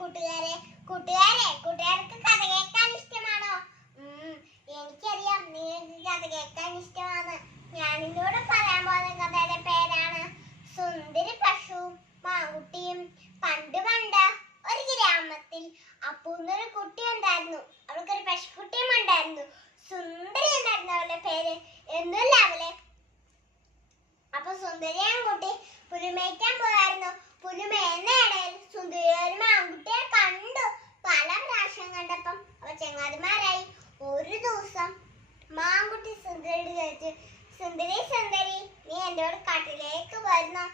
കൂട്ടുകാരെ കൂട്ടുകാരെ കൂട്ടുകാർക്ക് കഥ കേൾക്കാൻ ഇഷ്ടമാണോ? എനിക്കറിയാം നിങ്ങൾക്ക് കഥ കേൾക്കാൻ ഇഷ്ടമാണ്. ഞാൻ ഇന്നിവിടെ പറയാൻ പോകുന്ന കഥയുടെ പേരാണ് സുന്ദരി പശുവും മാൻകുട്ടിയും. പണ്ട് ഒരു ഗ്രാമത്തിൽ അപ്പൂന്നൊരു കുട്ടി ഉണ്ടായിരുന്നു. അവൾക്കൊരു പശുക്കുട്ടിയും ഉണ്ടായിരുന്നു. സുന്ദരി ഉണ്ടായിരുന്നു അവളുടെ പേര്. എന്നല്ല അവളെ അപ്പൊ സുന്ദരി ആൺകുട്ടി പുലിമേയ്ക്കാൻ പോയായിരുന്നു. പുലിമേയുന്ന ഇടയിൽ സുന്ദരി ഒരു മാൻകുട്ടിയെ കണ്ടു. പല പ്രാവശ്യം കണ്ടപ്പം അവ ചങ്ങാതിമാരായി. ഒരു ദിവസം മാൻകുട്ടി സുന്ദരിയോട് ചോദിച്ചു, സുന്ദരി സുന്ദരി, നീ എൻ്റെ കൂടെ കാട്ടിലേക്ക് വരുന്നോ?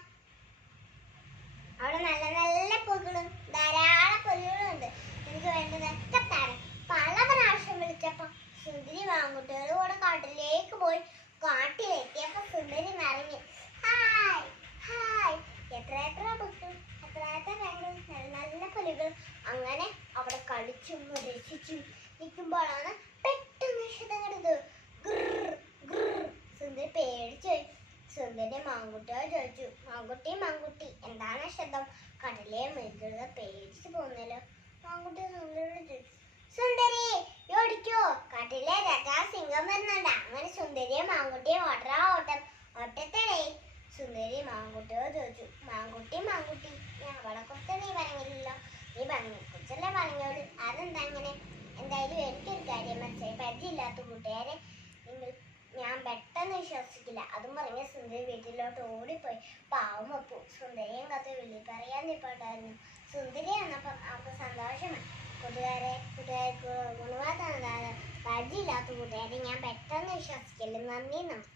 അവിടെ നല്ല നല്ല പൂക്കളും ധാരാളം പുല്ലുകളും ഉണ്ട്. എനിക്ക് വേണ്ടതൊക്കെ തരാം. പല പ്രാവശ്യം വിളിച്ചപ്പോ സുന്ദരി മാൻകുട്ടിയുടെ കൂടെ കാട്ടിലേക്ക് പോയി. കാട്ടിലെത്തിയപ്പോ സുന്ദരി നിറഞ്ഞു. ഹായ് ഹായ്, എത്ര പൂക്കൾ, എത്ര നല്ല നല്ല പുലികൾ. അങ്ങനെ അവിടെ കളിച്ചും രസിച്ചും നിൽക്കുമ്പോഴാണ് പെട്ടെന്ന് ശബ്ദം കേട്ടത്. സുന്ദരി പേടിച്ചു. സുന്ദരി മാൻകുട്ടിയോട് ചോദിച്ചു, മാൻകുട്ടി എന്താണ് ശബ്ദം? കടലെ മൃഗത പേടിച്ചു പോന്നല്ലോ. മാൻകുട്ടി സുന്ദരിയോട് ചോദിച്ചു, സുന്ദരി ഓടിക്കോ, കാട്ടിലെ സിംഹം വരുന്നുണ്ട്. അങ്ങനെ സുന്ദരിയെ മാൻകുട്ടിയെ ഓട്ടം. ഒട്ടത്തിലേ സുന്ദരി മാൻകുട്ടിയോട് ചോദിച്ചു, മാൻകുട്ടി ഞാൻ അവളെ കുറിച്ച് നീ പറഞ്ഞില്ലല്ലോ. നീ കുറിച്ചല്ലേ പറഞ്ഞോളൂ. അതെന്താ അങ്ങനെ? എന്തായാലും എനിക്കൊരു കാര്യം മനസ്സിലായി. പരിചയമില്ലാത്ത കൂട്ടുകാരെ ഞാൻ പെട്ടെന്ന് വിശ്വസിക്കില്ല. അതും പറഞ്ഞ സുന്ദരി വീട്ടിലോട്ട് ഓടിപ്പോയി. പാവം അപ്പു സുന്ദരിയും കഥ വിളി പറയാൻ നിൽപ്പുണ്ടായിരുന്നു. സുന്ദരി എന്നപ്പം അവർക്ക് സന്തോഷമായി. കൂട്ടുകാർക്ക് ഗുണവാദം പരിചയമില്ലാത്ത കൂട്ടുകാരെ ഞാൻ പെട്ടെന്ന് വിശ്വസിക്കില്ല. നന്ദി, നമസ്കാരം.